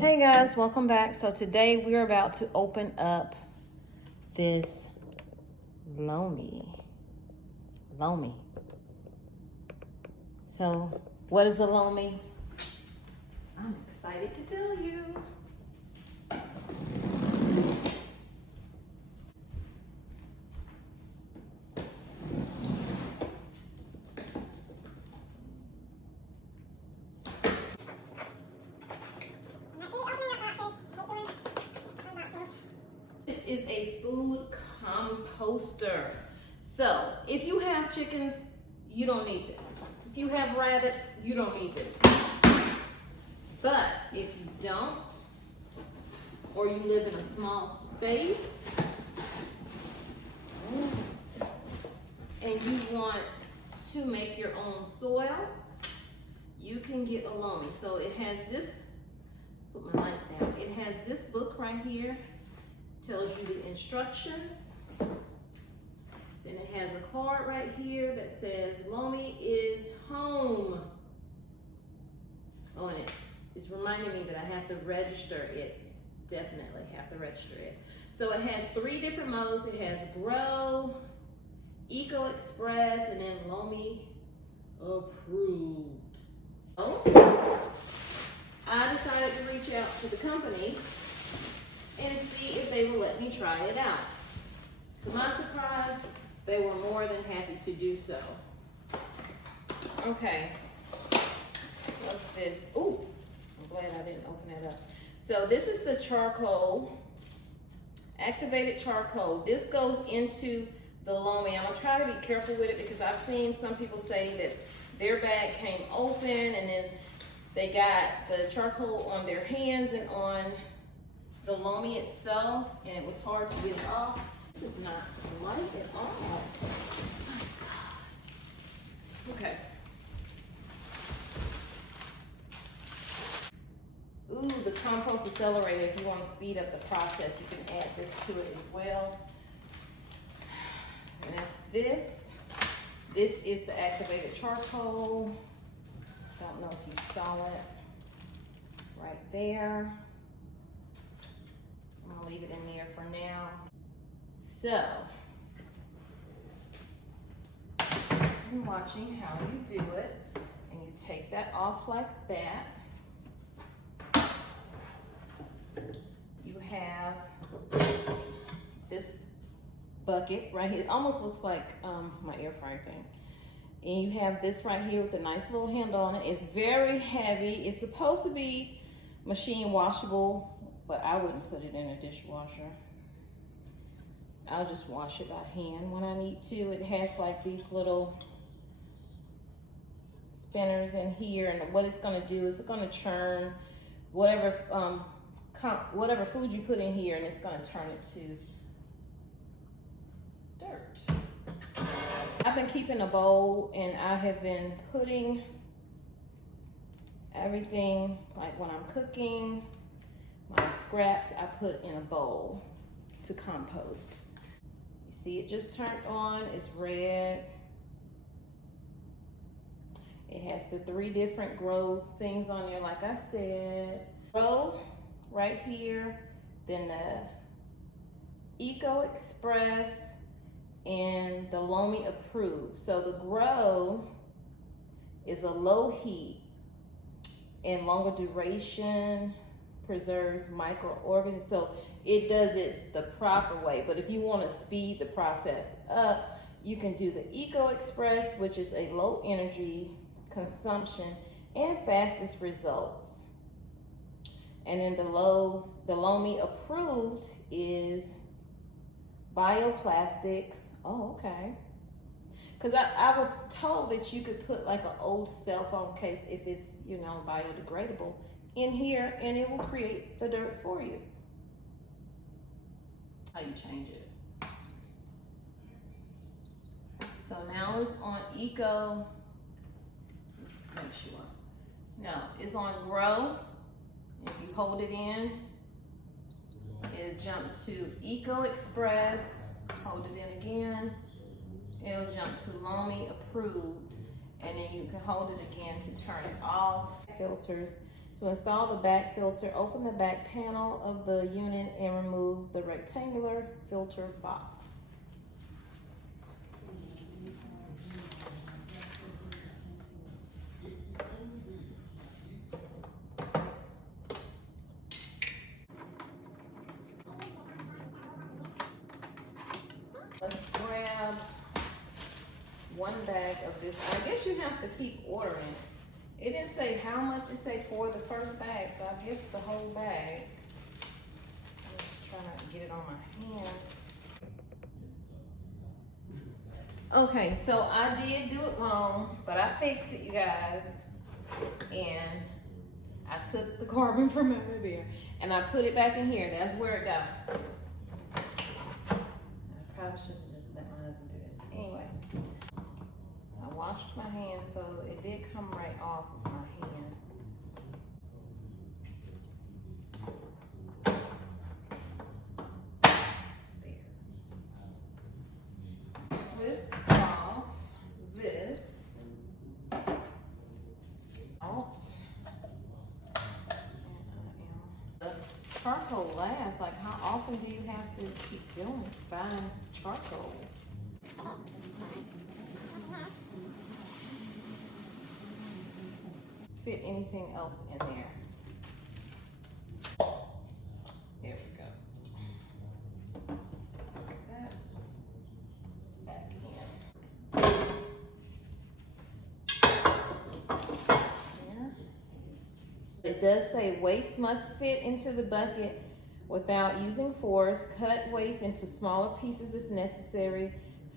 Hey guys, welcome back. So today we're about to open up this Lomi. So what is a Lomi? I'm excited to tell you. This is a food composter. So if you have chickens, you don't need this. If you have rabbits, you don't need this. But if you don't, or you live in a small space, and you want to make your own soil, you can get a Lomi. So it has this, put my knife down, it has this book right here, tells you the instructions. Then it has a card right here that says Lomi is home on it. It's reminding me that I have to register it. Definitely have to register it. So it has 3 different modes. It has Grow, Eco Express, and then Lomi approved. So I decided to reach out to the company and see if they will let me try it out. To my surprise, they were more than happy to do so. Okay, what's this? Oh, I'm glad I didn't open it up. So this is the charcoal, activated charcoal. This goes into the Lomi. I'm gonna try to be careful with it because I've seen some people say that their bag came open and then they got the charcoal on their hands and on the Lomi itself, and it was hard to get it off. This is not light at all. Oh my God. Okay. Ooh, the compost accelerator, if you want to speed up the process, you can add this to it as well. And that's this. This is the activated charcoal. Don't know if you saw it right there. I'm gonna leave it in there for now. So, I'm watching how you do it, and you take that off like that. You have this bucket right here. It almost looks like my air fryer thing. And you have this right here with a nice little handle on it. It's very heavy. It's supposed to be machine washable, but I wouldn't put it in a dishwasher. I'll just wash it by hand when I need to. It has like these little spinners in here, and what it's gonna do is it's gonna churn whatever food you put in here, and it's gonna turn it to dirt. I've been keeping a bowl, and I have been putting everything, like when I'm cooking, my scraps, I put in a bowl to compost. You see it just turned on, it's red. It has the 3 different grow things on there, like I said. Grow right here, then the Eco Express, and the Lomi approved. So the Grow is a low heat and longer duration, preserves microorganisms. So it does it the proper way. But if you want to speed the process up, you can do the Eco Express, which is a low energy consumption and fastest results. And then the Lomi approved is bioplastics. Oh, okay. Because I was told that you could put like an old cell phone case, if it's, you know, biodegradable, in here, and it will create the dirt for you. How you change it. So now it's on Eco. Let's make sure. No, it's on Grow. If you hold it in, it'll jump to Eco Express. Hold it in again. It'll jump to Lomi approved, and then you can hold it again to turn it off. Filters To install the back filter, open the back panel of the unit and remove the rectangular filter box. Let's grab one bag of this. I guess you have to keep ordering. It didn't say how much it said for the first bag, so I guess the whole bag. I'm just trying to get it on my hands. Okay, so I did do it wrong, but I fixed it, you guys. And I took the carbon from out of there and I put it back in here. That's where it got. I probably should have just let my husband do this. Anyway, I washed my hands, so it did come right off of my hand. There. Twist off this out. The charcoal lasts. Like, how often do you have to keep buying charcoal? Fit anything else in there. There we go. Like that. Back in. There. It does say waste must fit into the bucket without using force. Cut waste into smaller pieces if necessary.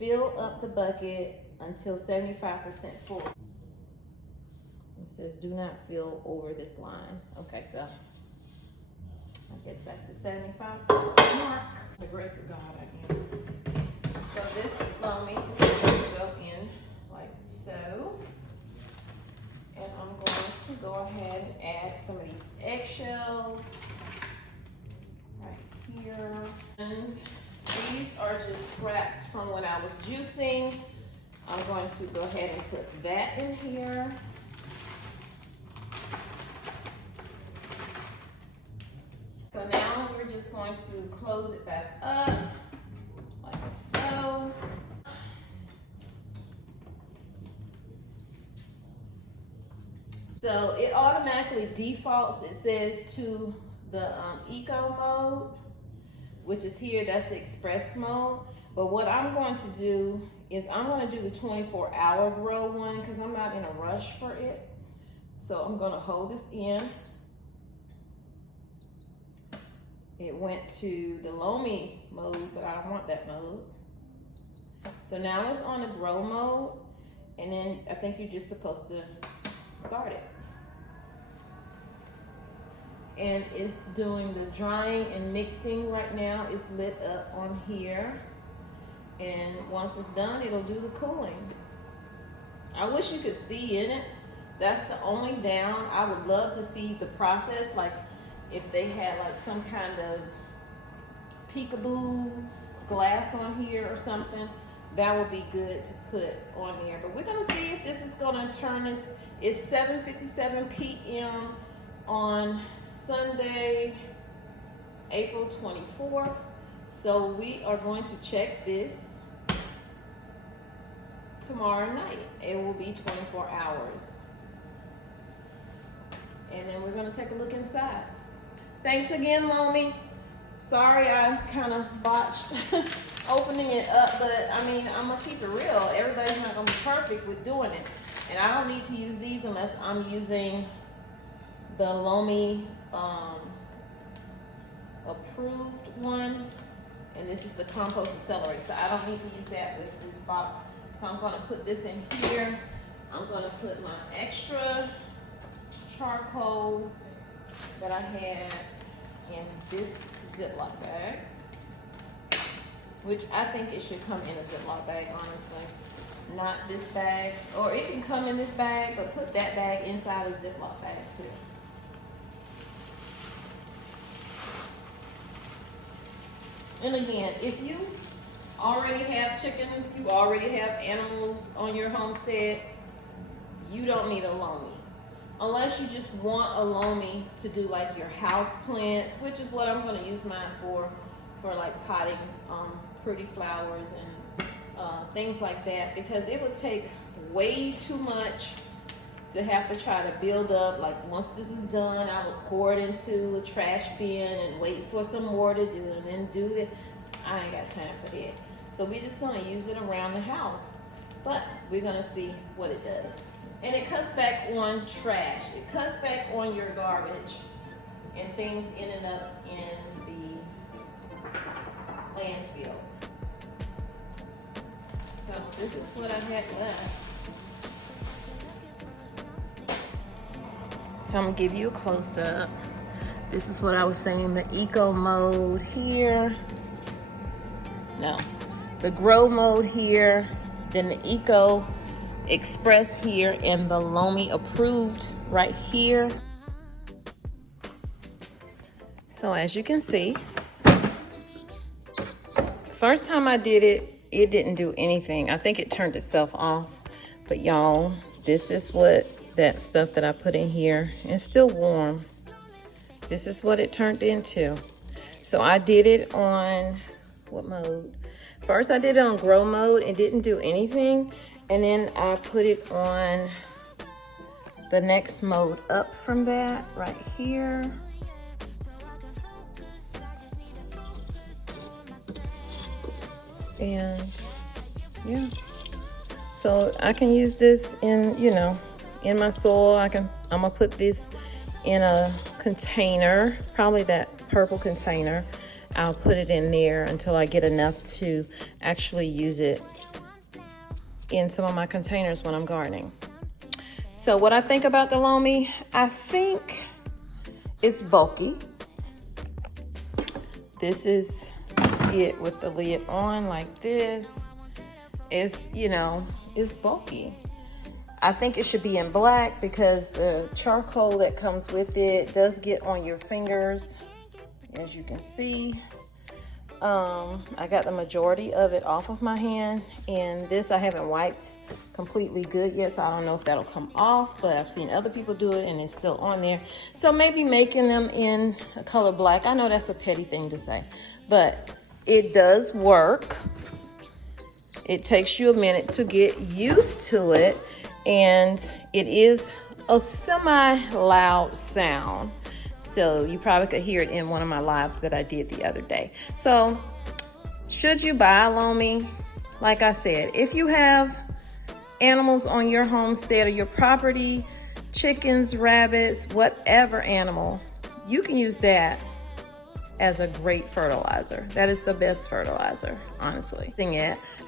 Fill up the bucket until 75% full. It says do not fill over this line. Okay, so I guess that's the 75 mark. The grace of God again. So this Lomi is going to go in like so. And I'm going to go ahead and add some of these eggshells right here. And these are just scraps from when I was juicing. I'm going to go ahead and put that in here. So now we're just going to close it back up like so. So it automatically defaults, it says, to the eco mode, which is here. That's the express mode. But what I'm going to do is I'm going to do the 24-hour grow one because I'm not in a rush for it. So I'm going to hold this in. It went to the Lomi mode, but I don't want that mode. So now it's on the grow mode, and then I think you're just supposed to start it. And it's doing the drying and mixing right now. It's lit up on here. And once it's done, it'll do the cooling. I wish you could see in it. That's the only down. I would love to see the process, like if they had like some kind of peekaboo glass on here or something. That would be good to put on there. But we're gonna see if this is gonna turn this. It's 7:57 p.m. on Sunday, April 24th. So we are going to check this tomorrow night. It will be 24 hours. And then we're gonna take a look inside. Thanks again, Lomi. Sorry I kind of botched opening it up, but I mean, I'm gonna keep it real. Everybody's not gonna be perfect with doing it. And I don't need to use these unless I'm using the Lomi approved one. And this is the compost accelerator. So I don't need to use that with this box. So I'm gonna put this in here. I'm gonna put my extra charcoal that I had in this Ziploc bag, which I think it should come in a Ziploc bag, honestly. Not this bag, or it can come in this bag, but put that bag inside a Ziploc bag too. And again, if you already have chickens, you already have animals on your homestead, you don't need a Lomi. unless you just want a Lomi to do like your house plants, which is what I'm going to use mine for like potting pretty flowers and things like that, because it would take way too much to have to try to build up. Like once this is done, I would pour it into a trash bin and wait for some more to do and then do it. I ain't got time for that. So we're just gonna use it around the house, but we're gonna see what it does. And it cuts back on trash. It cuts back on your garbage and things ending up in the landfill. So this is what I had left. So I'm gonna give you a close-up. This is what I was saying, the eco mode here. No, the grow mode here, then the eco express here, and the Lomi approved right here. So as you can see, first time I did it, it didn't do anything. I think it turned itself off. But y'all, this is what that stuff that I put in here, it's still warm. This is what it turned into. So I did it on what mode? First I did it on grow mode. It didn't do anything. And then I put it on the next mode up from that right here. And yeah, so I can use this in, you know, in my soil. I'm gonna put this in a container, probably that purple container. I'll put it in there until I get enough to actually use it in some of my containers when I'm gardening. So what I think about the Lomi, I think it's bulky. This is it with the lid on like this. It's, you know, it's bulky. I think it should be in black because the charcoal that comes with it does get on your fingers, as you can see. I got the majority of it off of my hand, and this I haven't wiped completely good yet, so I don't know if that'll come off, but I've seen other people do it and it's still on there. So maybe making them in a color black. I know that's a petty thing to say, but it does work. It takes you a minute to get used to it, and it is a semi-loud sound. So you probably could hear it in one of my lives that I did the other day. So should you buy a Lomi? Like I said, if you have animals on your homestead or your property, chickens, rabbits, whatever animal, you can use that as a great fertilizer. That is the best fertilizer, honestly.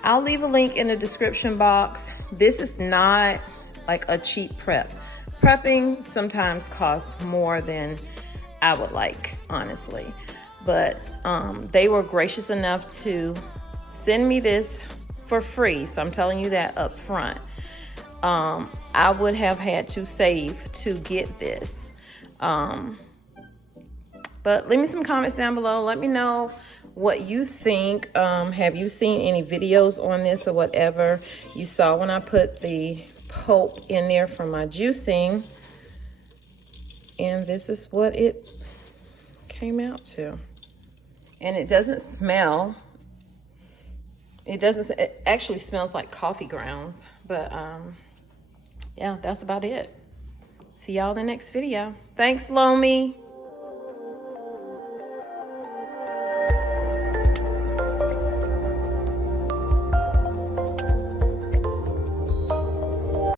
I'll leave a link in the description box. This is not like a cheap prep. Prepping sometimes costs more than I would like, honestly. But they were gracious enough to send me this for free. So I'm telling you that up front. I would have had to save to get this. But leave me some comments down below. Let me know what you think. Have you seen any videos on this or whatever? You saw when I put the pulp in there from my juicing. And this is what it came out to. And it doesn't smell. It actually smells like coffee grounds. But yeah, that's about it. See y'all in the next video. Thanks, Lomi.